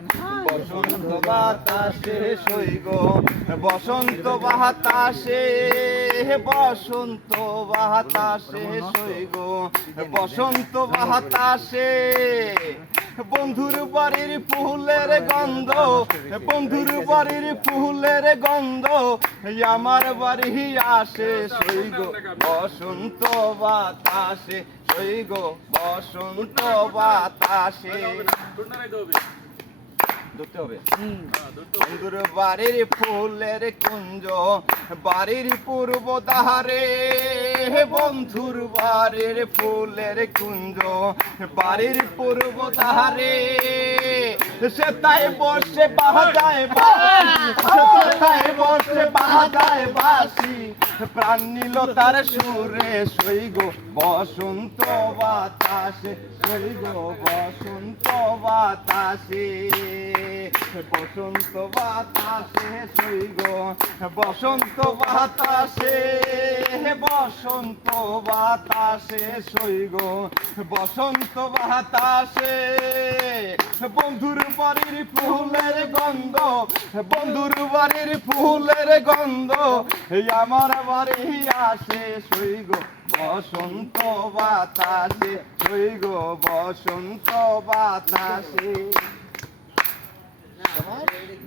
বসন্ত বাতাসে সই গো বসন্ত বাতাসে বসন্ত বাতাসে সই গো বসন্ত বাতাসে বন্ধুর বাড়ির ফুলের গন্ধ বন্ধুর বাড়ির ফুলের গন্ধ আমার বাড়ি আসে সই গো বসন্ত বাতাসে সই গো বসন্ত বাতাসে ধরতে হবে বন্ধুর বাড়ির ফুলের কুঞ্জ বাড়ির পূর্ব ধারে বন্ধুর বাড়ির ফুলের কুঞ্জ বাড়ির পূর্ব ধারে সে তাই বসে বাজায় বাসি বসে বাজায় বাসি প্রাণ নিল তার সুরে সই গো বসন্ত বাতাসে সই গো বসন্ত বাতাসে বসন্ত বাতাসে সই গো বসন্ত বাতাসে বসন্ত বাতাসে সই গো বসন্ত বাতাসে বন্ধুর বাড়ির ফুলের গন্ধ বন্ধুর বাড়ির ফুলের গন্ধ আমার বাড়ি আসে সই গো বসন্ত বাতাসে সই গো বসন্ত বাতাসে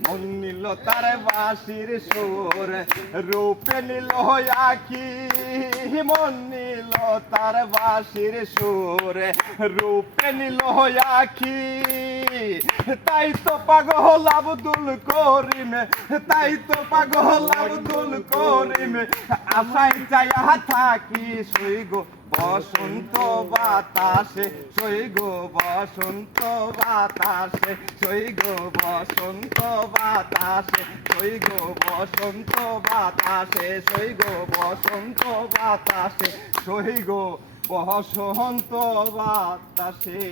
মন নিল তার বাঁশির সুর রূপে নিল আখি মন নিল তার বাঁশির সুর রূপে নিল আখি তাই তো পাগল আব্দুল করিম তাই তো পাগল আব্দুল করিম আশায় চাইয়া থাকি সই গো বসন্ত বাতাসে সই গো বসন্ত বাতাসে সই গো বসন্ত বাতাসে সই গো বসন্ত বাতাসে সই গো বসন্ত বাতাসে সই গো বসন্ত বাতাসে